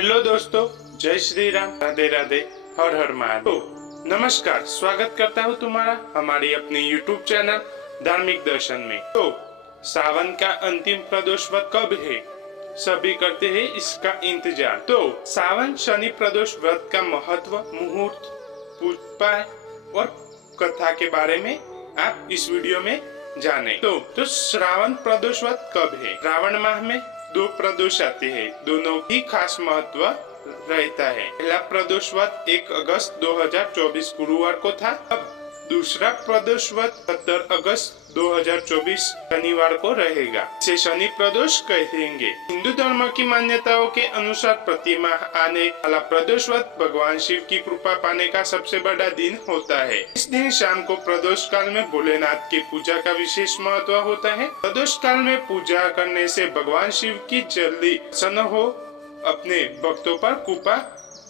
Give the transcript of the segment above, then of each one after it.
Hello दोस्तों, जय श्री राम, राधे राधे, हर हर महादेव। तो नमस्कार, स्वागत करता हूँ तुम्हारा हमारी अपनी YouTube चैनल धार्मिक दर्शन में। तो सावन का अंतिम प्रदोष व्रत कब है? सभी करते हैं इसका इंतजार। तो सावन शनि प्रदोष व्रत का महत्व, मुहूर्त, पूजा और कथा के बारे में आप इस वीडियो में जाने। तो श्रावण प्रदोष व्रत कब है? श्रावण माह में 2 प्रदोष आते हैं, दोनों की खास महत्व रहता है। पहला प्रदोष व्रत 1 अगस्त 2024 गुरुवार को था। अब दूसरा प्रदोष व्रत 17 अगस्त 2024 शनिवार को रहेगा। इसे शनि प्रदोष कहेंगे। हिंदू धर्म की मान्यताओं के अनुसार प्रति माह आने वाला प्रदोष व्रत भगवान शिव की कृपा पाने का सबसे बड़ा दिन होता है। इस दिन शाम को प्रदोष काल में भोलेनाथ की पूजा का विशेष महत्व होता है। प्रदोष काल में पूजा करने से भगवान शिव की जल्दी प्रसन्न हो अपने भक्तों पर कृपा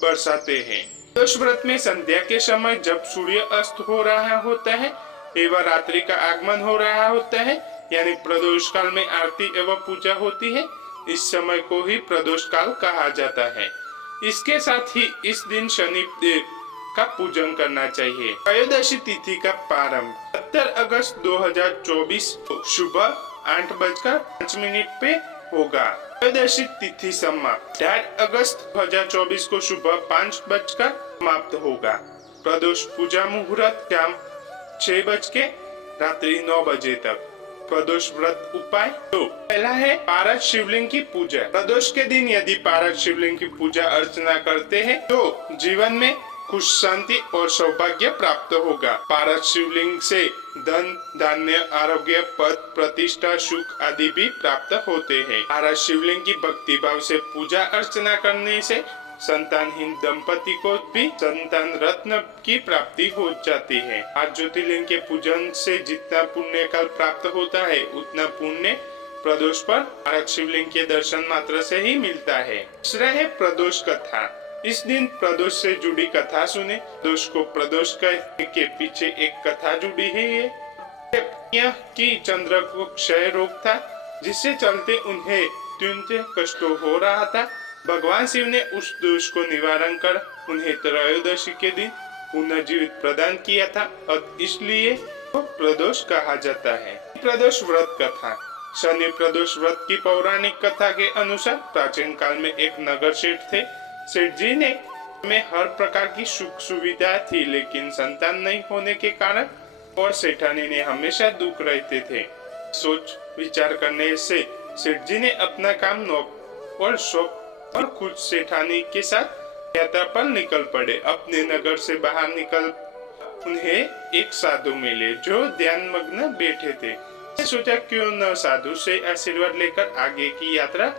बरसाते हैं। प्रदोष व्रत में संध्या के समय जब सूर्य अस्त हो रहा होता है एवं रात्रि का आगमन हो रहा होता है, यानी प्रदोष काल में आरती एवं पूजा होती है। इस समय को ही प्रदोष काल कहा जाता है। इसके साथ ही इस दिन शनि देव का पूजन करना चाहिए। त्रयोदशी तिथि का प्रारंभ 17 अगस्त 2024 सुबह 8:05 पे होगा। त्रयोदशी तिथि समाप्त 8 अगस्त 2024 को सुबह 5:00 समाप्त होगा। प्रदोष पूजा मुहूर्त शाम 6 बज के रात्रि 9 बजे तक। प्रदोष व्रत उपाय तो पहला है पारद शिवलिंग की पूजा। प्रदोष के दिन यदि पारद शिवलिंग की पूजा अर्चना करते हैं तो जीवन में खुश शांति और सौभाग्य प्राप्त होगा। पारद शिवलिंग से धन, धान्य, आरोग्य, पद, प्रतिष्ठा, सुख आदि भी प्राप्त होते हैं। पारद शिवलिंग की भक्ति भाव से पूजा अर्चना करने से संतानहीन दंपति को भी संतान रत्न की प्राप्ति हो जाती है। आज ज्योतिर्लिंग के पूजन से जितना पुण्य काल प्राप्त होता है उतना पुण्य प्रदोष पर पारद शिवलिंग के दर्शन मात्र से ही मिलता है। दूसरा है प्रदोष कथा। इस दिन प्रदोष से जुड़ी कथा सुने। प्रदोष को प्रदोष कहने के पीछे एक कथा जुड़ी है। यह कि चंद्र को क्षय रोग था, जिससे चलते उन्हें अत्यंत कष्ट हो रहा था। भगवान शिव ने उस दोष को निवारण कर उन्हें त्रयोदशी के दिन पुनर्जीवित प्रदान किया था और इसलिए तो प्रदोष कहा जाता है। प्रदोष व्रत कथा। शनि प्रदोष व्रत की पौराणिक कथा के अनुसार प्राचीन काल में एक नगर सेठ थे। सेठ जी ने में हर प्रकार की सुख सुविधा थी, लेकिन संतान नहीं होने के कारण और सेठानी ने हमेशा दुख रहते थे। सोच विचार करने से सेठ जी ने अपना काम नौक और शौक और खुद सेठानी के साथ यात्रा पर निकल पड़े। अपने नगर से बाहर निकल उन्हें एक साधु मिले जो ध्यान मग्न बैठे थे। सोचा क्यों न साधु से आशीर्वाद लेकर आगे की यात्रा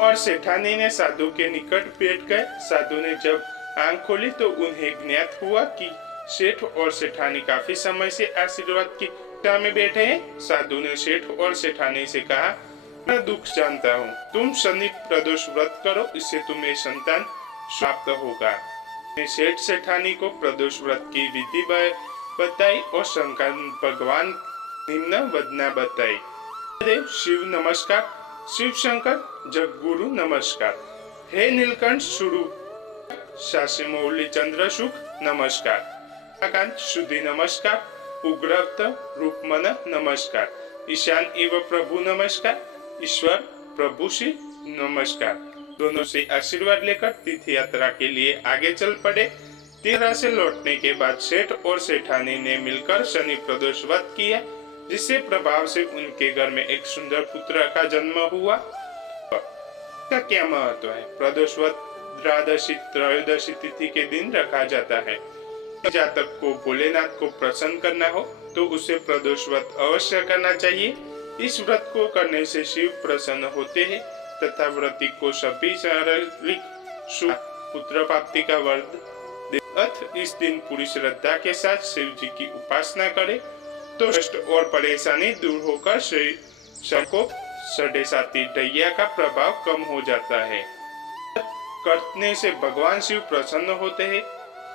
और सेठानी ने साधु के निकट बैठ गए। साधु ने जब आंख खोली तो उन्हें ज्ञात हुआ कि सेठ और सेठानी काफी समय से आशीर्वाद की इच्छा में बैठे हैं। साधु ने सेठ और सेठानी से कहा, मैं दुख जानता हूँ, तुम शनि प्रदोष व्रत करो, इससे तुम्हें संतान प्राप्त होगा। सेठ सेठानी को प्रदोष व्रत की विधि बताई और शंकर भगवान निम्न वदना बताई। देव शिव नमस्कार, शिव शंकर जगगुरु नमस्कार, हे नीलकंठ स्वरूप शासी मौली चंद्र सुख नमस्कार, आकांत शुद्धि नमस्कार, उग्रक्त रूपमन नमस्कार, ईशान एव प्रभु नमस्कार, ईश्वर प्रभु श्री नमस्कार। दोनों से आशीर्वाद लेकर तीर्थ यात्रा के लिए आगे चल पड़े। तीर्थ से लौटने के बाद सेठ और सेठानी ने मिलकर शनि प्रदोष व्रत किया, जिससे प्रभाव से उनके घर में एक सुंदर पुत्र का जन्म हुआ। का क्या महत्व है? प्रदोष व्रत द्वादशी त्रयोदशी तिथि के दिन रखा जाता है। जातक को भोलेनाथ को प्रसन्न करना हो तो उसे प्रदोष व्रत अवश्य करना चाहिए। इस व्रत को करने से शिव प्रसन्न होते हैं तथा व्रती को सभी शारीरिक सुख पुत्र प्राप्ति का वर। इस दिन पूरी श्रद्धा के साथ शिव जी की उपासना करे तो कष्ट और परेशानी दूर होकर शरीर को सड़े साथी दैया का प्रभाव कम हो जाता है। करने से भगवान शिव प्रसन्न होते हैं।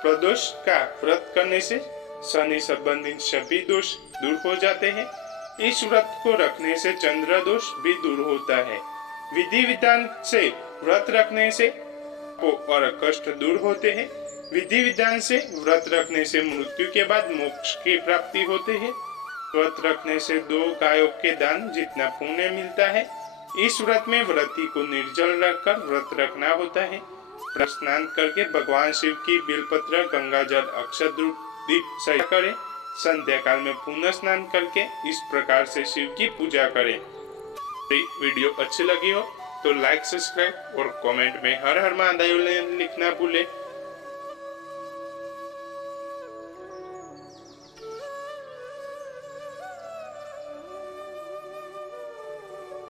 प्रदोष का व्रत करने से शनि संबंधित सभी दोष दूर हो जाते हैं। इस व्रत को रखने से चंद्र दोष भी दूर होता है। विधि विधान से व्रत रखने से पाप और कष्ट दूर होते हैं। विधि विधान से व्रत रखने से मृत्यु के बाद मोक्ष की प्राप्ति होते है। व्रत रखने से 2 गायों के दान जितना पुण्य मिलता है। इस व्रत में व्रती को निर्जल रखकर व्रत रखना होता है। स्नान करके भगवान शिव की बेलपत्र, गंगा जल, अक्षत दीप सही करें। संध्या काल में पुनः स्नान करके इस प्रकार से शिव की पूजा करें। वीडियो अच्छी लगी हो तो लाइक, सब्सक्राइब और कमेंट में हर हर महादेव लिखना भूले।